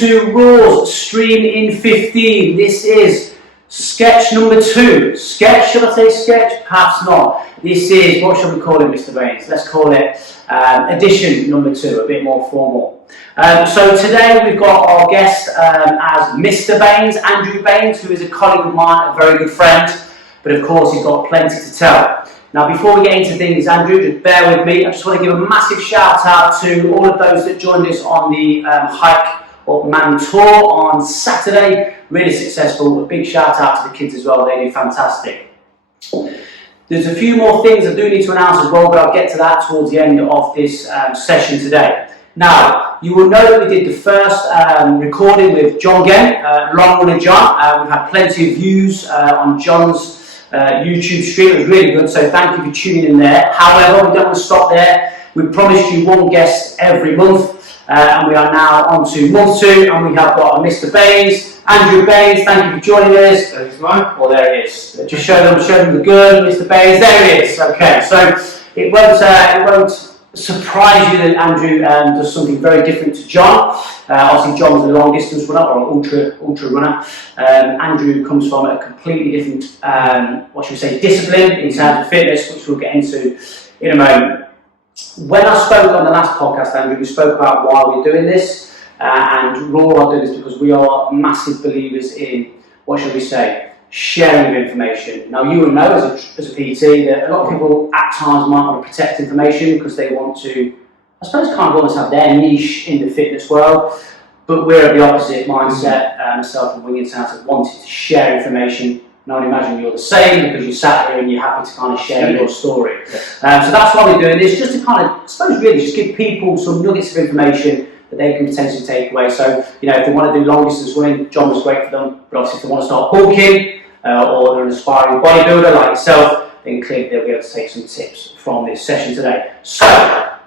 to Raw's Stream in 15. This is sketch number 2. Sketch, should I say sketch? Perhaps not. This is, what shall we call it, Mr. Baines? Let's call it edition number 2, a bit more formal. So today we've got our guest as Mr. Baines, Andrew Baines, who is a colleague of mine, a very good friend, but of course he's got plenty to tell. Now, before we get into things, Andrew, just bear with me. I just want to give a massive shout out to all of those that joined us on the hike up Man Tour on Saturday. Really successful. A big shout out to the kids as well. They do fantastic. There's a few more things I do need to announce as well, but I'll get to that towards the end of this session today. Now, you will know that we did the first recording with John Gen, Long Runner John. We've had plenty of views on John's YouTube stream. It was really good, so thank you for tuning in there. However, we don't want to stop there. We promised you one guest every month, and we are now on to month 2, and we have got Mr. Baines, Andrew Baines. Thank you for joining us. Thanks, Mike. Well, there he is. Just show them the good, Mr. Baines. There he is. Okay, so it won't surprise you that Andrew does something very different to John. Obviously, John's a long distance runner or an ultra runner. Andrew comes from a completely different, what should we say, discipline in terms of fitness, which we'll get into in a moment. When I spoke on the last podcast, Andrew, we spoke about why we're doing this, and Raw are doing this because we are massive believers in, what should we say, sharing of information. Now, you will know as a PT that a lot of people at times might want to protect information because they want to, I suppose, kind of almost have their niche in the fitness world, but we're of the opposite mindset, myself and Wing in terms of wanting to share information. And I would imagine you're the same because you sat here and you're happy to kind of share your story. So that's why we're doing this, just to kind of, I suppose, really just give people some nuggets of information that they can potentially take away. So, you know, if they want to do long distance running, John was great for them, but obviously if they want to start bulking, or they're an aspiring bodybuilder like yourself, then clearly they'll be able to take some tips from this session today. So,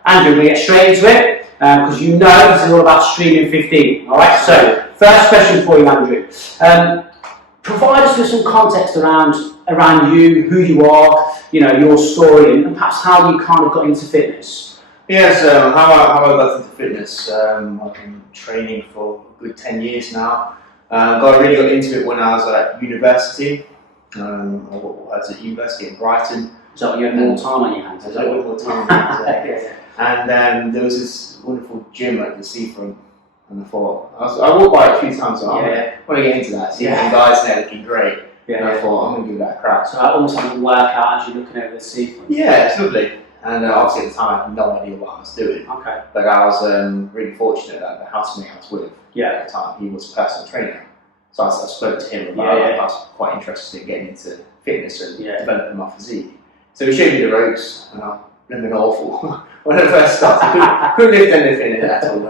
Andrew, we get straight into it, because you know this is all about streaming 15. Alright, so first question for you, Andrew. Provide us with some context around you, who you are, you know, your story, and perhaps how you kind of got into fitness. Yeah, so how I got into fitness, I've been training for a good 10 years now. Really got into it when I was at university. I was at university in Brighton. So you had more time on your hands? I had more time on my hands, And there was this wonderful gym at the seafront, and I thought, I walked by it a few times, so I want to get into that. See some guys there looking great. And I thought, I'm going to give that a crack. So I almost like a workout as you're looking over the seafront. Yeah, it's lovely. And obviously at the time I had no idea what I was doing. Okay. But I was really fortunate that the housemate I was with at the time, he was a personal trainer. So I spoke to him about I was quite interested in getting into fitness and developing my physique. So he showed me the ropes, and I remember been awful. When I first started, couldn't lift anything at all.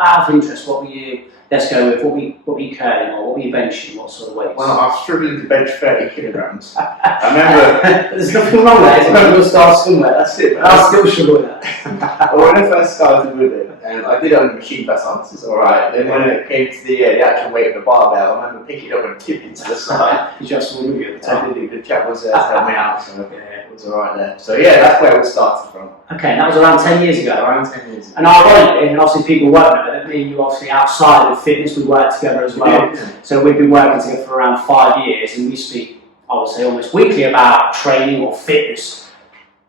Out of interest, what were you, let's go with, what were you curling or what were you benching, what sort of weights? Well, I was struggling to bench 30 kilograms. I remember... There's nothing wrong with it, you'll start somewhere, that's it. But I still struggle with that. Well, when I first started with it, I did it on the machine first, this is alright. Then when it came to the actual weight of the barbell, I remember picking it up and tipping to the side. You just swung with you at the time. The chap was helping me out, so it was alright there. So yeah, that's where it started from. Okay, and that was around 10 years ago. Around 10 years ago. And ironically, and obviously people won't know that me and you obviously outside of fitness, we work together as well. So we've been working together for around 5 years, and we speak, I would say, almost weekly about training or fitness.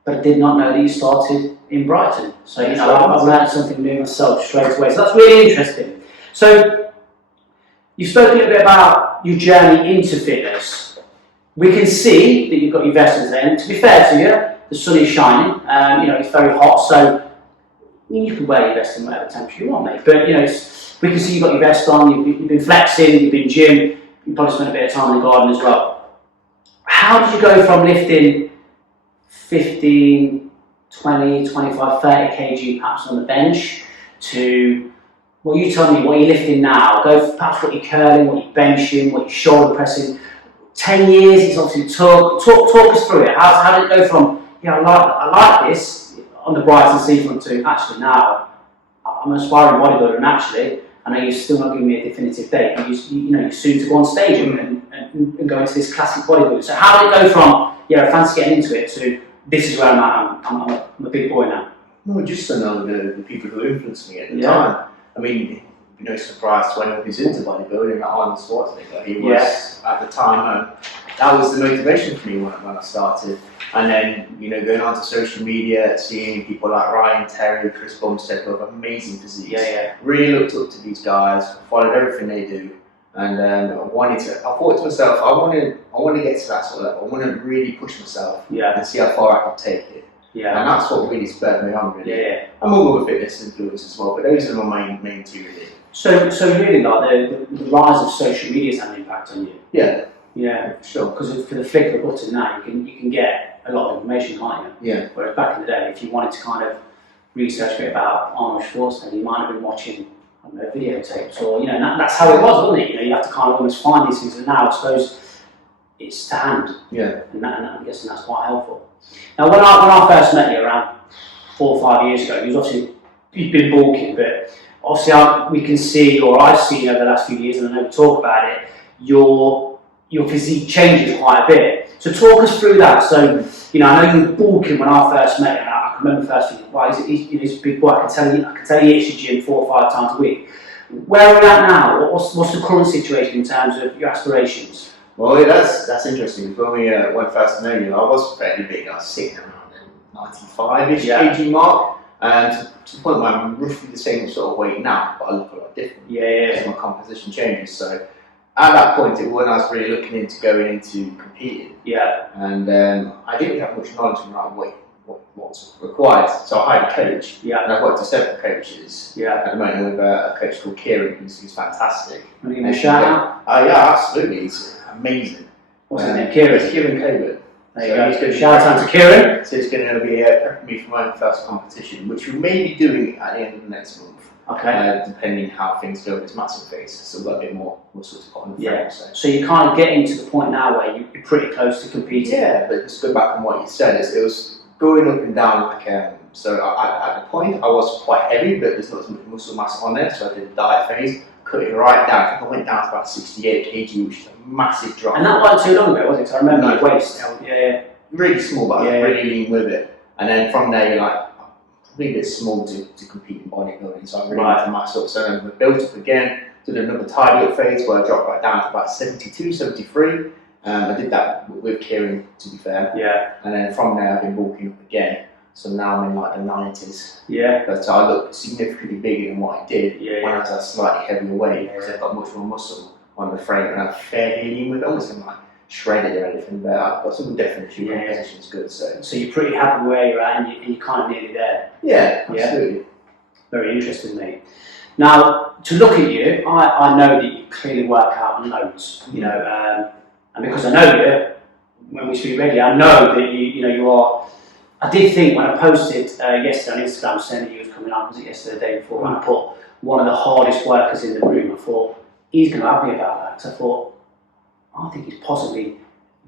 But I did not know that you started in Brighton. So, you know, I've learned something new myself straight away. So that's really interesting. So, you spoke a little bit about your journey into fitness. We can see that you've got your vest on today. And to be fair to you, the sun is shining. You know, it's very hot. So, I mean, you can wear your vest in whatever temperature you want, mate. But, you know, we can see you've got your vest on. You've been flexing. You've been gym. You probably spent a bit of time in the garden as well. How did you go from lifting 15, 20, 25, 30 kg perhaps on the bench to, well, you tell me what you're lifting now. Go for perhaps what you're curling, what you're benching, what you're shoulder pressing. 10 years, it's obviously talk us through it. How did it go from, yeah, I like this on the Brighton seafront to actually now I'm an aspiring bodybuilder, and actually I know you're still not giving me a definitive date, and you know, you're soon to go on stage and go into this classic bodybuilding. So how did it go from, yeah, I fancy getting into it, to this is where I'm at, I'm a big boy now? Well, just to know the people who influenced me at the time. I mean, be no surprise to anyone who's into bodybuilding that Arnold Schwarzenegger. He was at the time, that was the motivation for me when I started. And then, you know, going onto social media, seeing people like Ryan Terry, Chris Bumstead, who have amazing physiques. Really looked up to these guys, followed everything they do. And I thought to myself, I want to get to that sort of level. I want to really push myself and see how far I can take it. And that's what really spurred me on, really. I'm all with fitness influence as well, but those are my main two, really. So really, like the rise of social media has had an impact on you. Yeah, sure. Because for the flick of a button now, you can get a lot of information, can't you? Whereas back in the day, if you wanted to kind of research a bit about Arnold Schwarzenegger, you might have been watching, I don't know, videotapes, or, you know, and that's how it was, wasn't it? You know, you have to kind of almost find these things, and now I suppose it's to hand. And I'm guessing that's quite helpful. Now, when I first met you around 4 or 5 years ago, you've been bulking, but obviously we can see, or I've seen over the last few years, and I know we talk about it, your physique changes quite a bit. So talk us through that. So, you know, I know you were bulking when I first met you, and I can remember first thinking, wow, he's a big boy. I can tell you hits the gym 4 or 5 times a week. Where are we at now? What's the current situation in terms of your aspirations? Well, that's interesting. When first I knew you, I was fairly big. I was sitting around the 95-ish kg mark, and to the point where I'm roughly the same sort of weight now, but I look a lot different. As my composition changes. So at that point, it was when I was really looking into going into competing. And I didn't have much knowledge on what's required. So I hired a coach. And I've worked with several coaches. At the moment with a coach called Kieran, who's fantastic. Want to give him a shout out? Yeah, absolutely. He's amazing. What's his name? Kieran. Kieran Coburn. There you go. He's going to shout out to Kieran. So he's going to be prepping me for my first competition, which we may be doing at the end of the next month. Depending how things go in this massive phase, so we've got a bit more muscle to put on the frame. So you're kind of getting to the point now where you're pretty close to competing. But just go back on what you said, it was going up and down like so at the point I was quite heavy, but there's not as much muscle mass on there, so I did a diet phase, cut it right down. I think I went down to about 68 kg, which is a massive drop. And that wasn't too long ago, was it? Because I remember your waist. Really small, but I was really lean with it. And then from there, you're like, probably a bit small to compete in bodybuilding, so I really had to mass up. So then we built up again, did another tidy up phase where I dropped right down to about 72, 73. I did that with Kieran, to be fair. And then from there, I've been bulking up again. So now I'm in like the 90s. But I look significantly bigger than what I did when I was at a slightly heavier weight, because I've got much more muscle on the frame, and I'm fairly lean with it. Almost like shredded or anything, but I've got some definition. Composition is good. So you're pretty happy where you're at, and you're kind of nearly there. Absolutely. Very interesting, mate. Now, to look at you, I know that you clearly work out loads, you know, and because I know you, when we speak regularly, I know that you are. I did think when I posted yesterday on Instagram saying that you was coming on, was it yesterday, the day before, and I put one of the hardest workers in the room, I thought, he's going to have me about that, because I thought, I think he's possibly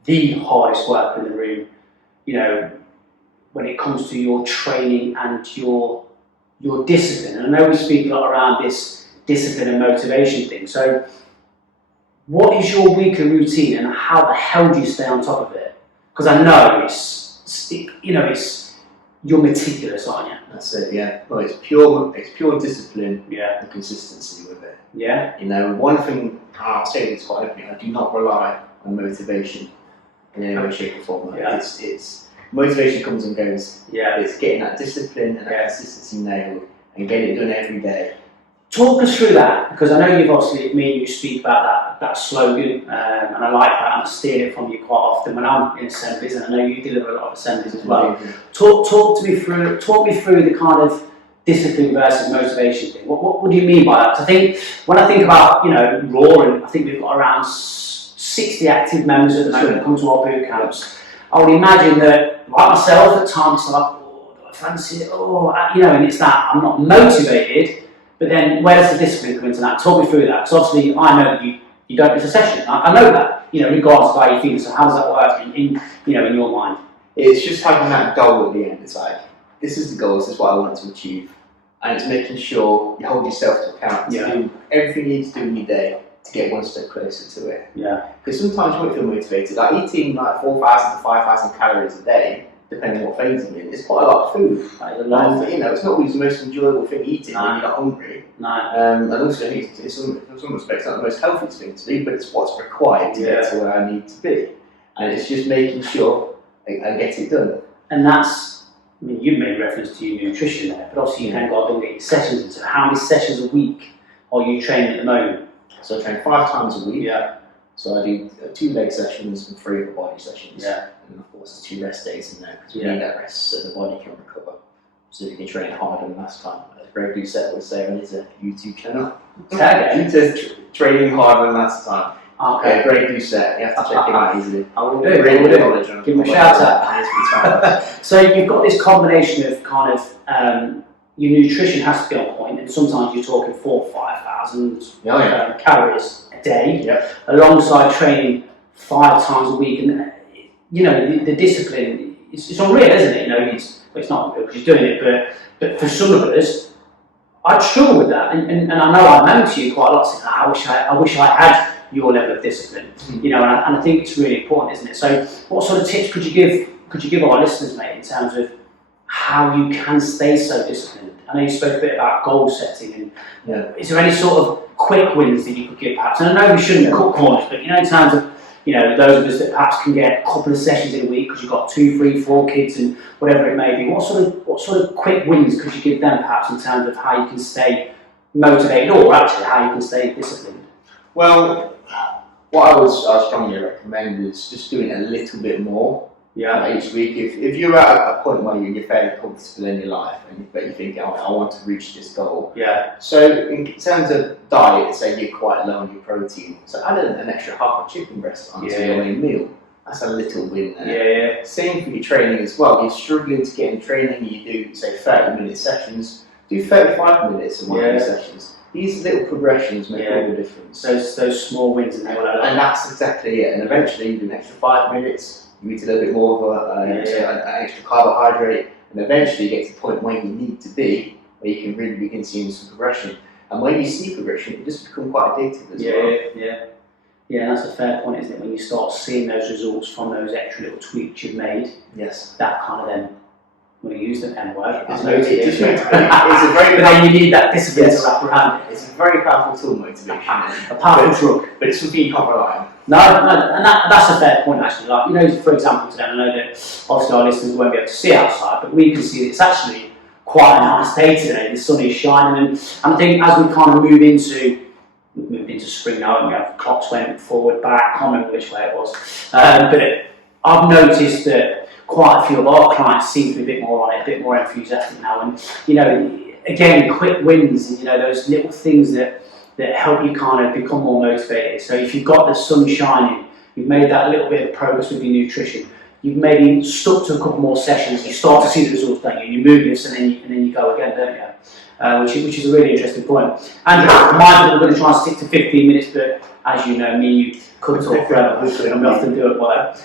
the hardest worker in the room, you know, when it comes to your training and your discipline. And I know we speak a lot around this discipline and motivation thing. So what is your weekly routine, and how the hell do you stay on top of it? Because I know you're meticulous, aren't you? That's it, Well, it's pure discipline and consistency with it. You know, one thing, I'll say this quite openly, I do not rely on motivation in any way, shape or form. It's motivation comes and goes. It's getting that discipline and that consistency nailed and getting it done every day. Talk us through that, because I know you've obviously, me and you speak about that slogan, and I like that, and I steal it from you quite often when I'm in assemblies, and I know you deliver a lot of assemblies as well. Talk me through the kind of discipline versus motivation thing. What do you mean by that? 'Cause I think when I think about Raw, and I think we've got around 60 active members at the moment that come to our boot camps. I would imagine that, like myself, at times it's like, oh, do I fancy it? And it's that I'm not motivated. But then, where does the discipline come into that? Talk me through that, because obviously I know that you don't miss a session. I know that, regardless of how you feel. So how does that work in your mind? It's just having that goal at the end. It's like, this is the goal, this is what I want to achieve, and it's making sure you hold yourself to account to do everything you need to do in your day to get one step closer to it. Because sometimes you won't feel motivated. Like eating like 4,000 to 5,000 calories a day depending on what phase you're in, it's quite a lot of food. And, you know, it's not always the most enjoyable thing eating when you're not hungry. And also, I think in some respects, not the most healthiest thing to do, but it's what's required to get to where I need to be. And it's just making sure I get it done. And that's, I mean, you've made reference to your nutrition there, but obviously you've then got to get your sessions into. How many sessions a week are you training at the moment? So I train 5 times a week. Yeah. So I do 2 leg sessions and 3 upper body sessions. Yeah. And of course, 2 rest days in there because we need that rest so the body can recover. So if you can train harder than last time, as Greg Doucette would say on his YouTube channel. He says training harder than last time. Okay, Greg Doucette, you have to check him out easily. I will do. Give him a shout out. So you've got this combination of kind of your nutrition has to be on point, and sometimes you're talking 4,000 or 5,000 calories a day, alongside training 5 times a week. And you know the discipline, it's unreal, isn't it? You know, it's not unreal because you're doing it, but for some of us, I'd struggle with that, and I know I mention you quite a lot. Saying, I wish I had your level of discipline, you know, and I think it's really important, isn't it? So, what sort of tips could you give our listeners, mate, in terms of how you can stay so disciplined? I know you spoke a bit about goal setting, and is there any sort of quick wins that you could give, perhaps? And I know we shouldn't cut corners, but you know, in terms of those of us that perhaps can get a couple of sessions in a week because you've got 2, 3, 4 kids and whatever it may be. What sort of quick wins could you give them, perhaps, in terms of how you can stay motivated, or actually how you can stay disciplined? Well, what I would strongly recommend is just doing a little bit more each week. If you're at a point where you're fairly comfortable in your life, but you think, oh, I want to reach this goal. So in terms of diet, say you're quite low on your protein, so add an extra half a chicken breast onto your main meal. That's a little win there. Same for your training as well. You're struggling to get in training, you do, say, 30-minute sessions, do 35 minutes in one of your sessions. These little progressions make all the difference. Those small wins, and that's exactly it. And eventually, you do an extra 5 minutes, you eat a little bit more of an extra carbohydrate, and eventually you get to the point where you need to be, where you can really begin seeing some progression. And when you see progression, it just becomes quite addictive as well. Yeah, that's a fair point, isn't it? When you start seeing those results from those extra little tweaks you've made, that kind of then, I'm going to use the N word, it's motivation. But then you need that discipline to wrap around it. It's a very powerful tool, motivation. A powerful drug. But it's something you can't rely on. No, and that's a fair point, actually. Like, you know, for example, today, I know that obviously our listeners won't be able to see outside, but we can see that it's actually quite a nice day today. The sun is shining, and I think as we kind of we've moved into spring now, and we have clocks went forward, back, I can't remember which way it was. But I've noticed that quite a few of our clients seem to be a bit more on it, a bit more enthusiastic now. And, you know, again, quick wins and, you know, those little things that help you kind of become more motivated. So if you've got the sun shining, you've made that little bit of progress with your nutrition, you've maybe stuck to a couple more sessions, you start to see the results, don't you? You move this and then you go again, don't you? Which is a really interesting point. Andrew, mindful we're going to try and stick to 15 minutes, but as you know, me and you could talk forever, and we often do it well.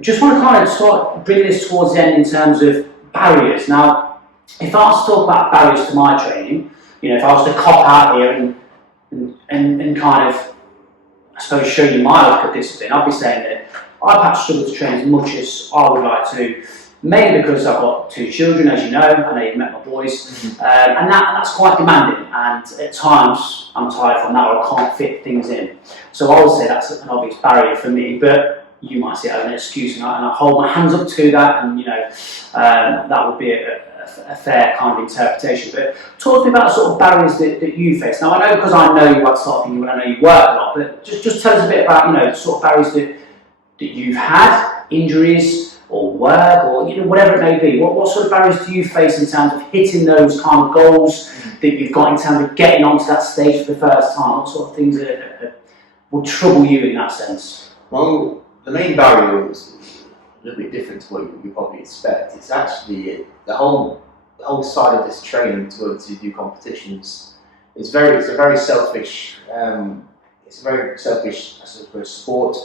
Just want to kind of start bringing this towards the end in terms of barriers. Now, if I was to talk about barriers to my training, you know, if I was to cop out here and kind of, I suppose, show you my lack of discipline, I'd be saying that I perhaps struggle to train as much as I would like to, mainly because I've got 2 children, as you know. I know you've met my boys, and that's quite demanding, and at times I'm tired from that, or I can't fit things in. So I would say that's an obvious barrier for me, but you might see it as an excuse, and I hold my hands up to that, and you know, that would be a fair kind of interpretation. But talk to me about the sort of barriers that you face. Now, I know, because I know you, I'd start thinking when I know you work a lot, but just tell us a bit about, you know, the sort of barriers that you've had, injuries or work, or, you know, whatever it may be. What sort of barriers do you face in terms of hitting those kind of goals that you've got, in terms of getting onto that stage for the first time? What sort of things will trouble you in that sense? Well, the main barrier is a little bit different to what you probably expect. It's actually the whole side of this training to do competitions. It's a very selfish. It's a very selfish, I suppose, sport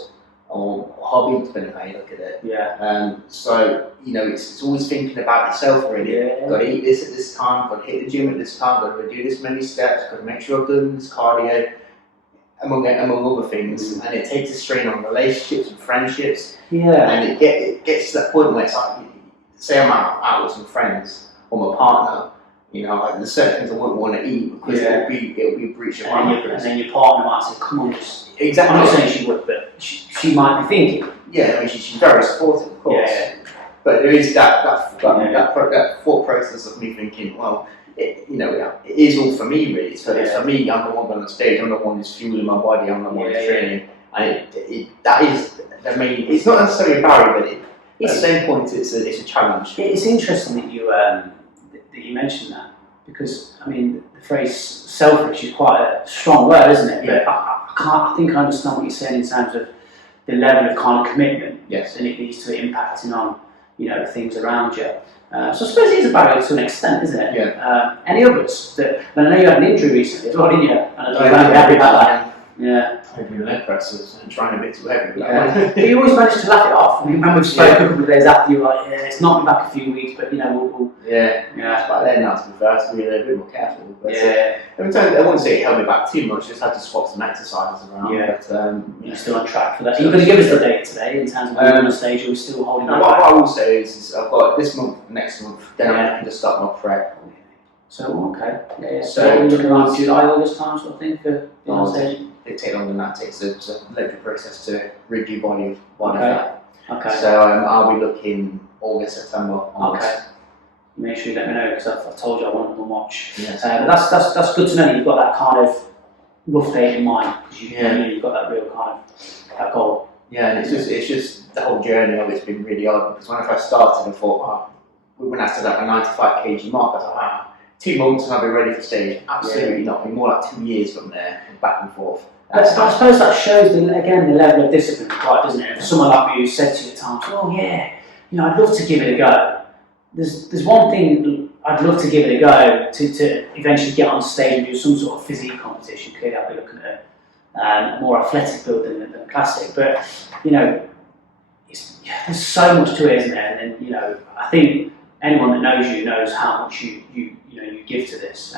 or hobby, depending on how you look at it. So you know, it's always thinking about yourself. Really, got to eat this at this time. Got to hit the gym at this time. Got to do this many steps. Got to make sure I've done this cardio. among other things, and it takes a strain on relationships and friendships. Yeah. And it gets to that point where it's like, say I'm out with some friends or my partner, you know, like there's certain things I wouldn't want to eat because it'll be a breach of boundaries. And then your partner might say, come on, just... Exactly. I'm not saying she would, but she might be thinking. Yeah, I mean, she's very supportive, of course. Yeah. But there is that thought process of me thinking, well, it is all for me, really. It's for me. I'm the one on the stage. I'm the one who's fueling my body. I'm the one who's training. And that is the main. It's not necessarily a barrier, but at the same point, it's a challenge. It's interesting that you mentioned that, because I mean the phrase selfish is quite a strong word, isn't it? Yeah. But I think I understand what you're saying in terms of the level of kind of commitment. Yes. And it needs to impacting on the things around you. So I suppose it is a barrier to an extent, isn't it? Yeah. Any others that? I know you had an injury recently as well, didn't you? And I don't know happy about that. Yeah. Hoping the leg presses and trying a bit too heavy. But you always manage to laugh it off. I mean, when we've spoken a couple of days after, you're like, it's knocked me back a few weeks, but we'll But then now to be fair, to be a bit more careful. But, I wouldn't say it held me back too much. Just had to swap some exercises around. Yeah. But you're still on track for that. Are you going to give us the date today in terms of being on the stage, or are we still holding that? What I will say is I've got this month, next month, then I'm looking to start my prep. So okay. Yeah. So we're looking around July, August time, sort of thing for being on stage. It takes longer than that. It takes a lengthy process to rid your body of that. Okay. So I'll be looking August, September onwards. Okay. Make sure you let me know, because I've told you I want to watch. Yes. But that's good to know that you've got that kind of rough date in mind, because you've got that real kind of that goal. Yeah, and it's just the whole journey of it's been really odd, because when I first started, I thought, when I said that my 95 kg mark, I thought, 2 months and I'll be ready for stage. Absolutely not. It'll be more like 2 years from there, back and forth. But I suppose that shows the level of discipline required, doesn't it? For someone like me who said to you at times, I'd love to give it a go. There's one thing I'd love to give it a go to eventually get on stage and do some sort of physique competition. Clearly I'll be looking at a more athletic build than a classic. But, there's so much to it, isn't there? And then, I think anyone that knows you knows how much you give to this.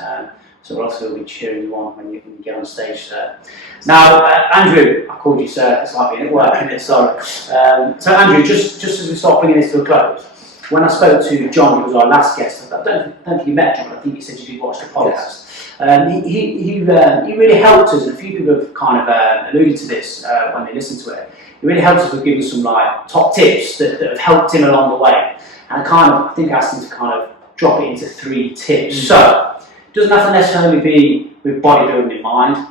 So obviously we'll be cheering you on when you get on stage, sir. Now, Andrew, I called you sir, it's like being at work, isn't it? Sorry. So Andrew, just as we start bringing this to a close, when I spoke to John, who was our last guest, I don't think you met John, but I think you said you did watch the podcast. Yes. He really helped us, and a few people have kind of alluded to this when they listened to it. He really helped us with giving some top tips that have helped him along the way. And I think I asked him to kind of drop it into 3 tips. Mm-hmm. So, it doesn't have to necessarily be with bodybuilding in mind,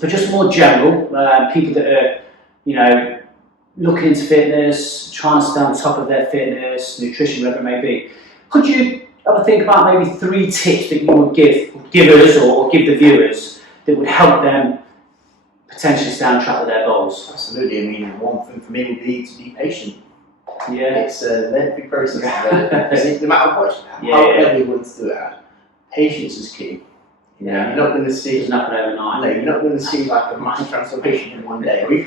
but just more general, people that are, looking into fitness, trying to stay on top of their fitness, nutrition, whatever it may be. Could you ever think about maybe 3 tips that you would give us or give the viewers that would help them potentially stay on track with their goals? Absolutely. I mean, one thing for me would be to be patient. Yeah. It's a lengthy process. No matter what, however you want to do it, patience is key. You're not going to see. There's nothing overnight. No, you're not going to see like a massive transformation in one day. A week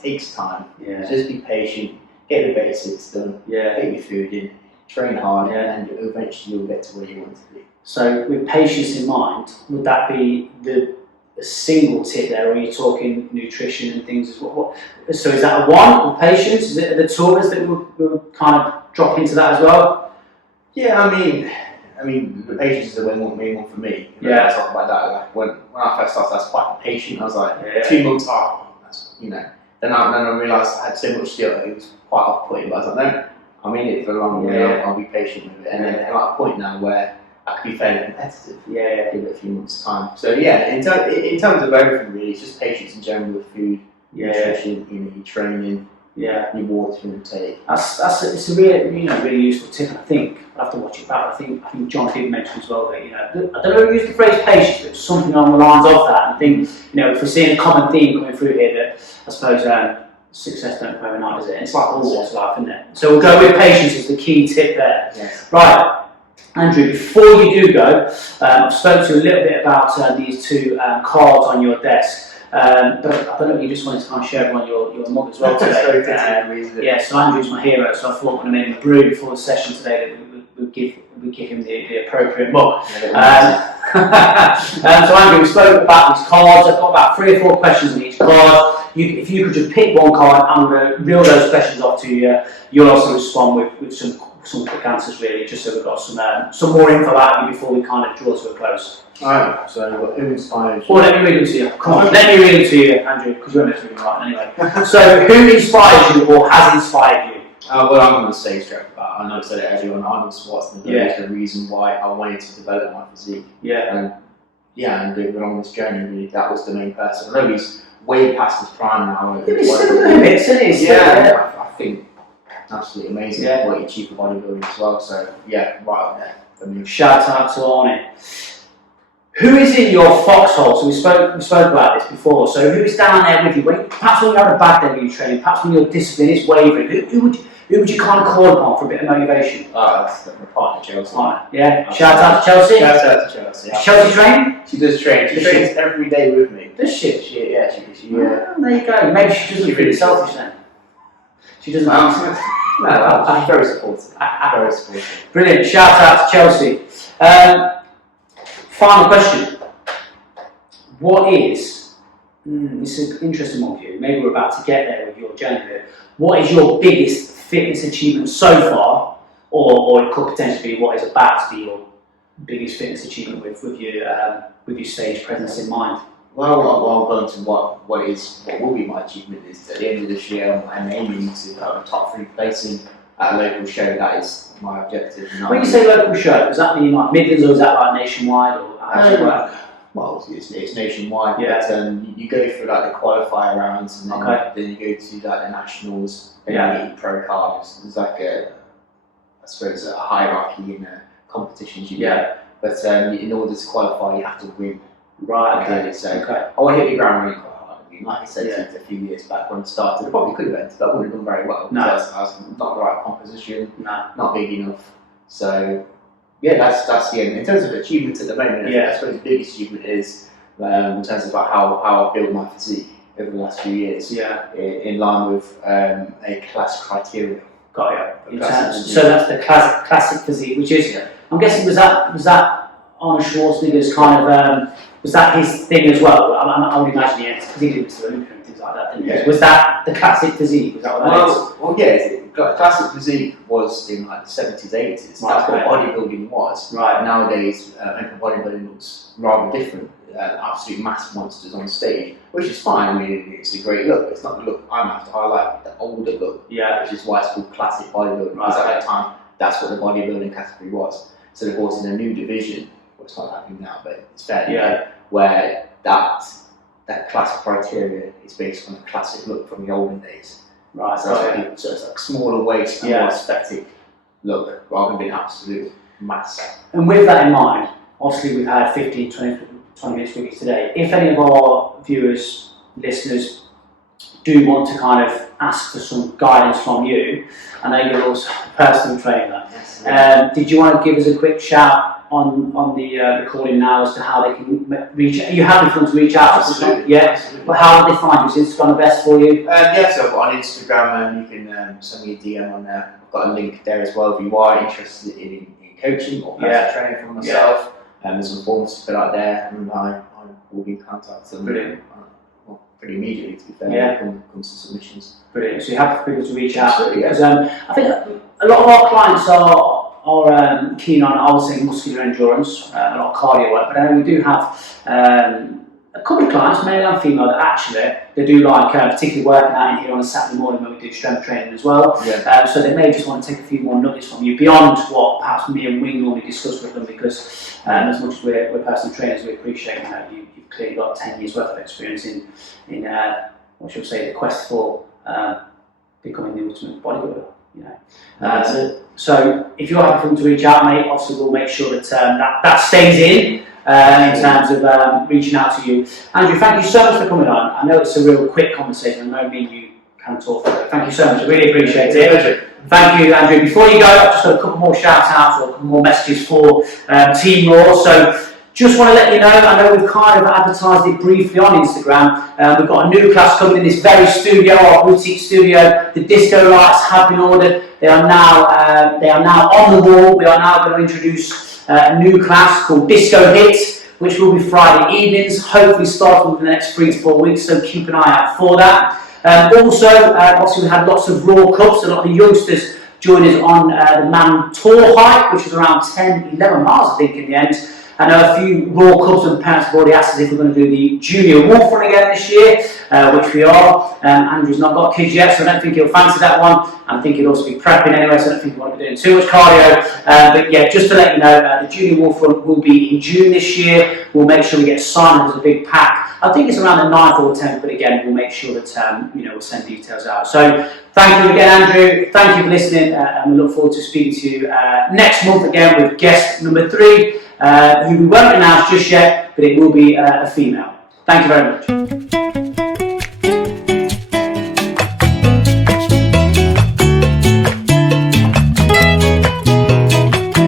takes time. Yeah. Just be patient, get the basics done, get your food in, train hard, and eventually you'll get to where you want to be. So, with patience in mind, would that be the single tip there, or are you talking nutrition and things as well? So is that a 1 or patience? Is it the tours that will kind of drop into that as well? Yeah, I mean, the patience is the main one for me. I talk about that. Like when I first started, I was quite patient. I was like 2 months that's Then I realised I had so much skill that it was quite off-putting. But I was like, no, I'm in it for a long run. I'll be patient with it. And then I'm at a point now where I can be fairly competitive. Give it a few months' time. So in terms of everything really, it's just patience in general with food, nutrition, your training, your water intake. It's a really useful tip. And I think I'll have to watch it back. I think John did mention as well that I don't know if he used the phrase patience, but something along the lines of that. And I think if we're seeing a common theme coming through here, that I suppose success don't come overnight, is it? It's like all walks of life, isn't it? So we'll go with patience as the key tip there. Yes. Right. Andrew, before you do go, I've spoken to you a little bit about these 2 cards on your desk, but I don't know if you just wanted to kind of share one on your mug as well today. So Andrew's my hero, so I thought when I made him a brew before the session today that we give him the appropriate mug. So Andrew, we spoke about these cards. I've got about 3 or 4 questions on each card. If you could just pick one card, I'm going to reel those questions off to you. You'll also respond with some quick answers, really, just so we've got some more info out of you before we kind of draw to a close. Alright, so who inspires you? Well, let me read them to you. Come on, let me read them to you, Andrew, because you're meant to read them right anyway. So, who inspires you or has inspired you? Well, I'm going to stage straight about. I know I said it earlier on. Arnold Schwarzenegger is the reason why I wanted to develop my physique. And going on this journey, really, that was the main person. I know he's way past his prime now. He's still doing bits, isn't he? Yeah, I think absolutely amazing what he achieved for bodybuilding as well. So right up there for me. Shout out to Arnie. Who is in your foxhole? So we spoke about this before. So who is down there with you? Perhaps when you have a bad day when you train, perhaps when your discipline is wavering. Who would you kind of call upon for a bit of motivation? Oh, that's my partner, Chelsea. Yeah. Shout out to Chelsea. Shout out to Chelsea. Does Chelsea train? She does train. She trains every day with me. Does she? Yeah. There you go. Maybe she doesn't feel selfish then. She doesn't. No, she's very supportive. Very supportive. Brilliant. Shout out to Chelsea. Final question. What is, this is an interesting one for you, maybe we're about to get there with your journey here. What is your biggest fitness achievement so far, or it could potentially be what is about to be your biggest fitness achievement with your stage presence in mind? Well, I'll go into what will be my achievement is at the end of this year I'm aiming to have a top 3 placing at a local show. That is my objective. When you say local show, does that mean like Midlands or is that like nationwide or how does it work? Well, it's nationwide, but you go through like the qualifier rounds and then you go to like the nationals and you get your pro card. There's like I suppose a hierarchy in competitions you get. But in order to qualify you have to win. Right, okay. So I want to hit the ground running quite hard. I mean, like I said a few years back when I started, I probably could have entered, but I wouldn't have done very well. No. I was not the right composition, no. Not big enough. So that's the end. In terms of achievements at the moment, I suppose the biggest achievement is in terms of how I've built my physique over the last few years. In line with a class criteria. Got you. So that's the classic physique, which is I'm guessing was that Arnold Schwarzenegger's kind of was that his thing as well? I would imagine because he did Mr. Olympia and things like that, didn't he? Was that the classic physique? Was that what that is? Well, yeah. Classic physique was in like the 70s, 80s. That's what bodybuilding was. Right. Nowadays, bodybuilding looks rather different. Absolute mass monsters on stage, which is fine. I mean, it's a great look. It's not the look I'm after. I like the older look, which is why it's called classic bodybuilding. Because at that time, that's what the bodybuilding category was. So they brought in a new division. Well, it's not happening now, but it's fairly new, where that class criteria is based on a classic look from the olden days. Right. So it's like smaller waist and more aesthetic look rather than being absolute mass. And with that in mind, obviously we've had 15, 20 minutes with you today. If any of our viewers, listeners, do want to kind of ask for some guidance from you, I know you're also a personal trainer. Yes, did you want to give us a quick shout on the recording now as to how they can reach out? Are you happy for them to reach out? Absolutely. Absolutely. Well, how do they find you? Is Instagram the best for you? So on Instagram you can send me a DM on there. I've got a link there as well if you are interested in coaching or personal training for myself. There's some forms to fill out there and I will be in contact. Brilliant. Pretty immediately, to be fair, when it comes to submissions. Brilliant. So you have people to reach out. Absolutely, because I think a lot of our clients are keen on, I would say, muscular endurance, a lot of cardio work, but I know we do have a couple of clients, male and female, that actually they do like particularly working out in here on a Saturday morning when we do strength training as well. So they may just want to take a few more nuggets from you beyond what perhaps me and Wing normally discuss with them, because as much as we're personal trainers, we appreciate you've clearly got 10 years worth of experience in what should I say, the quest for becoming the ultimate bodybuilder. So if you're happy for them to reach out, mate, obviously we'll make sure that that stays in terms of reaching out to you. Andrew, thank you so much for coming on. I know it's a real quick conversation. I know me and you can talk for it. Thank you so much. I really appreciate it. Thank you, Andrew. Before you go, I've just got a couple more shout outs or a couple more messages for Team Raw. So Just want to let you know, I know we've kind of advertised it briefly on Instagram. We've got a new class coming in this very studio, our boutique studio. The disco lights have been ordered. They are now on the wall. We are now going to introduce a new class called Disco Hits, which will be Friday evenings, hopefully starting within the next 3 to 4 weeks, so keep an eye out for that. Obviously we had lots of Raw Cups, a lot of the youngsters joined us on the Man Tour hike, which was around 10, 11 miles I think in the end. I know a few Raw Cubs and parents have already asked us if we're going to do the Junior Wolf Run again this year, which we are. Andrew's not got kids yet, so I don't think he'll fancy that one. I think he'll also be prepping anyway, so I don't think he'll want to be doing too much cardio. But yeah, just to let you know, the Junior Wolf Run will be in June this year. We'll make sure we get signed up as a big pack. I think it's around the 9th or 10th, but again, we'll make sure that we'll send details out. So thank you again, Andrew. Thank you for listening, and we look forward to speaking to you next month again with guest number 3. Who we won't announce just yet, but it will be a female. Thank you very much.